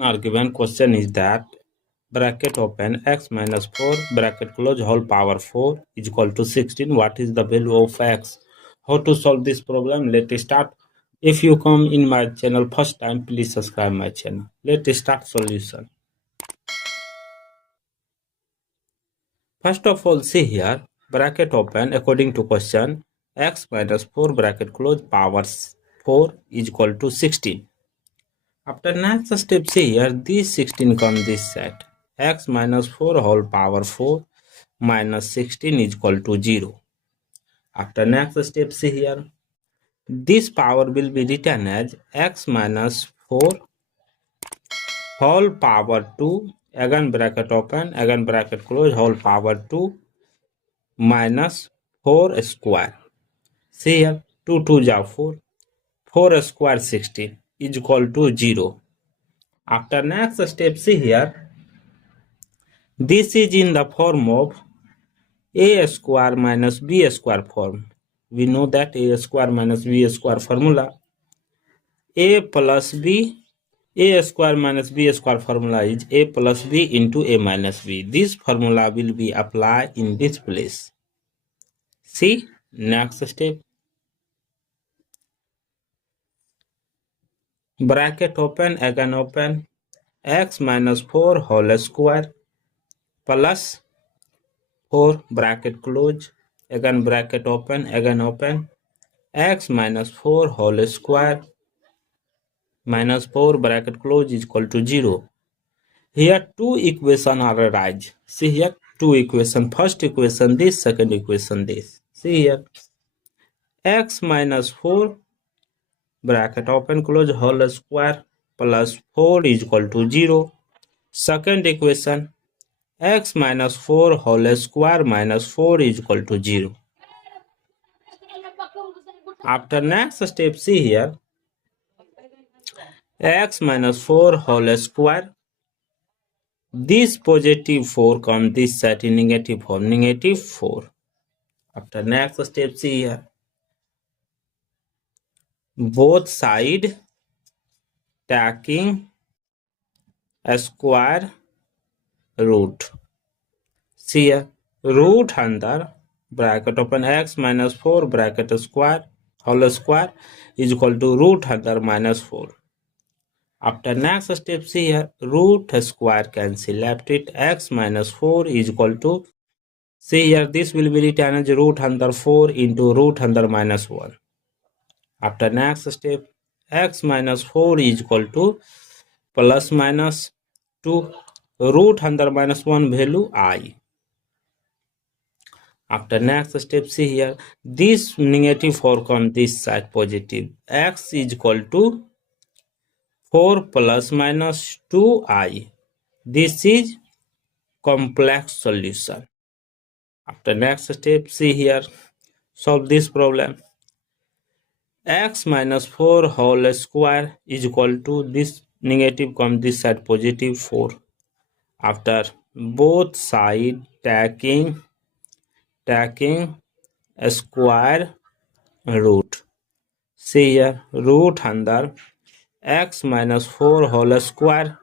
Our given question is that bracket open x minus 4 bracket close whole power 4 is equal to 16. What is the value of x? How to solve this problem? Let's start. If you come in my channel first time, please subscribe my channel. Let's start solution. First of all, see here, bracket open according to question, x minus 4 bracket close power 4 is equal to 16. After next step, see here, this 16 comes this side. X minus 4 whole power 4 minus 16 is equal to 0. After next step, see here, this power will be written as x minus 4 whole power 2, again bracket open, again bracket close, whole power 2 minus 4 square. See here, 2 2 are 4, 4 square 16 is equal to 0. After next step, see here, this is in the form of a square minus b square form. We know that a square minus b square formula. A plus b, a square minus b square formula is a plus b into a minus b. This formula will be applied in this place. See, next step. Bracket open, again open, x minus 4 whole square plus 4 bracket close, again bracket open, again open, x minus 4 whole square minus 4 bracket close is equal to 0. Here two equations are arise. See here, two equations. First equation this, second equation this. See here, x minus 4 bracket open close whole square plus 4 is equal to 0. Second equation, x minus 4 whole square minus 4 is equal to 0. After next step, see here, x minus 4 whole square, this positive 4 comes this side in negative form, negative 4. After next step, see here, both side taking a square root. See here, root under bracket open x minus 4 bracket square whole square is equal to root under minus 4. After next step, see here, root square cancel, left it, x minus 4 is equal to, see here, this will be written as root under 4 into root under minus 1. After next step, x minus 4 is equal to plus minus 2, root under minus 1 value I. After next step, see here, this negative 4 comes this side positive, x is equal to 4 plus minus 2i. This is complex solution. After next step, see here, solve this problem. X minus 4 whole square is equal to this negative comes this side positive 4. After both side taking a square root. See here, root under x minus 4 whole square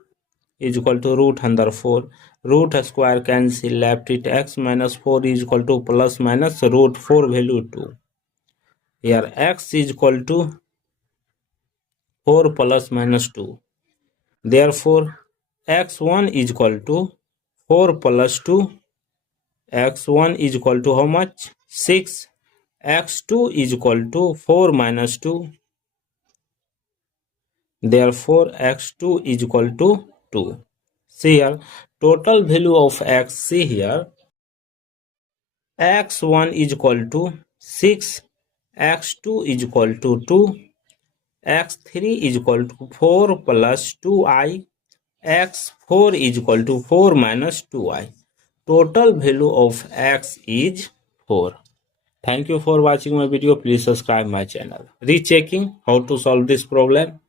is equal to root under 4. Root square cancel, left it, x minus 4 is equal to plus minus root 4 value 2. Here x is equal to 4 plus minus 2. Therefore, x1 is equal to 4 plus 2. x1 is equal to how much? 6. x2 is equal to 4 minus 2. Therefore, x2 is equal to 2. See here, total value of x, see here, x1 is equal to 6, x2 is equal to 2, x3 is equal to 4 plus 2i, x4 is equal to 4 minus 2i. Total value of x is 4. Thank you for watching my video. Please subscribe my channel. Rechecking how to solve this problem.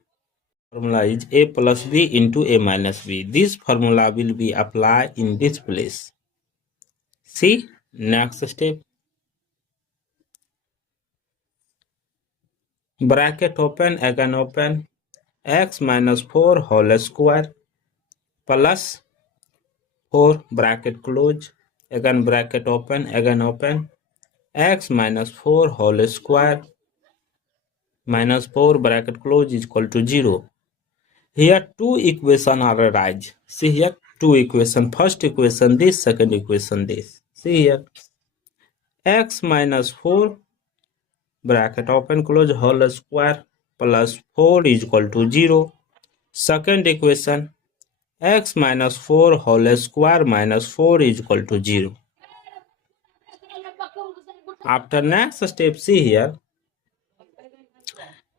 Formula is a plus b into a minus b. This formula will be applied in this place. See, next step. Bracket open, again open, x minus 4 whole square plus 4 bracket close, again bracket open, again open, x minus 4 whole square minus 4 bracket close is equal to 0. Here two equations are arise. See here two equation. First equation this, second equation this. See here x minus 4 bracket open close whole square plus 4 is equal to 0. Second equation x minus 4 whole square minus 4 is equal to 0. After next step, see here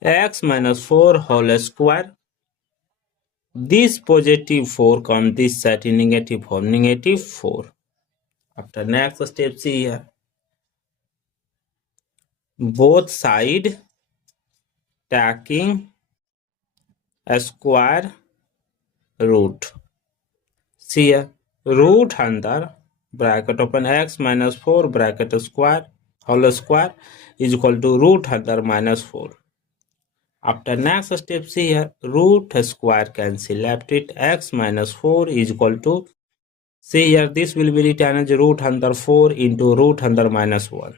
x minus 4 whole square, this positive 4 comes this side in negative 4, negative 4. After next step, see here both side taking a square root. See here root under bracket open x minus 4 bracket square whole square is equal to root under minus 4. After next step, see here root square cancel, left it x minus 4 is equal to, see here this will be written as root under 4 into root under minus 1.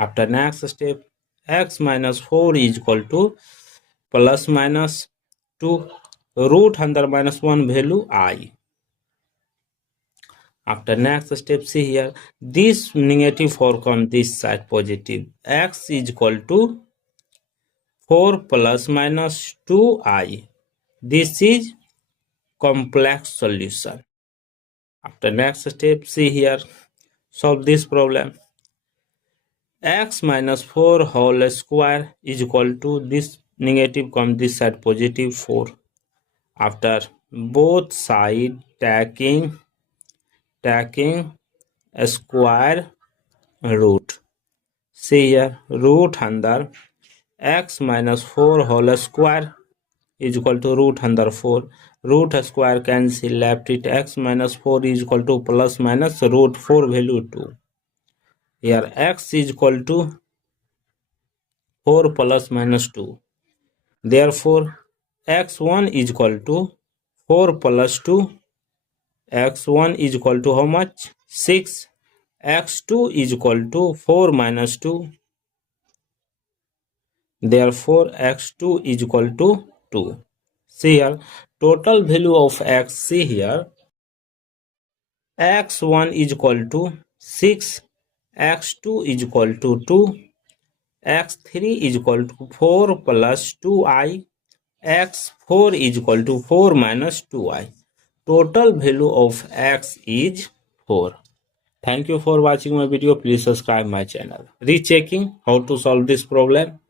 After next step x minus 4 is equal to plus minus 2 root under minus 1 value I. After next step, see here this negative 4 comes this side positive, x is equal to 4 plus minus 2i. This is complex solution. After next step, see here solve this problem. X minus 4 whole square is equal to this negative come this side positive 4. After both side taking a square root. See here root under x minus 4 whole square is equal to root under 4. Root square cancel, left it x minus 4 is equal to plus minus root 4 value 2. Here x is equal to 4 plus minus 2. Therefore x1 is equal to 4 plus 2. X1 is equal to how much? 6. X2 is equal to 4 minus 2. Therefore x2 is equal to 2. See here total value of x, see here x1 is equal to 6, x2 is equal to 2, x3 is equal to 4 plus 2i, x4 is equal to 4 minus 2i. Total value of x is 4. Thank you for watching my video. Please subscribe my channel. Rechecking how to solve this problem.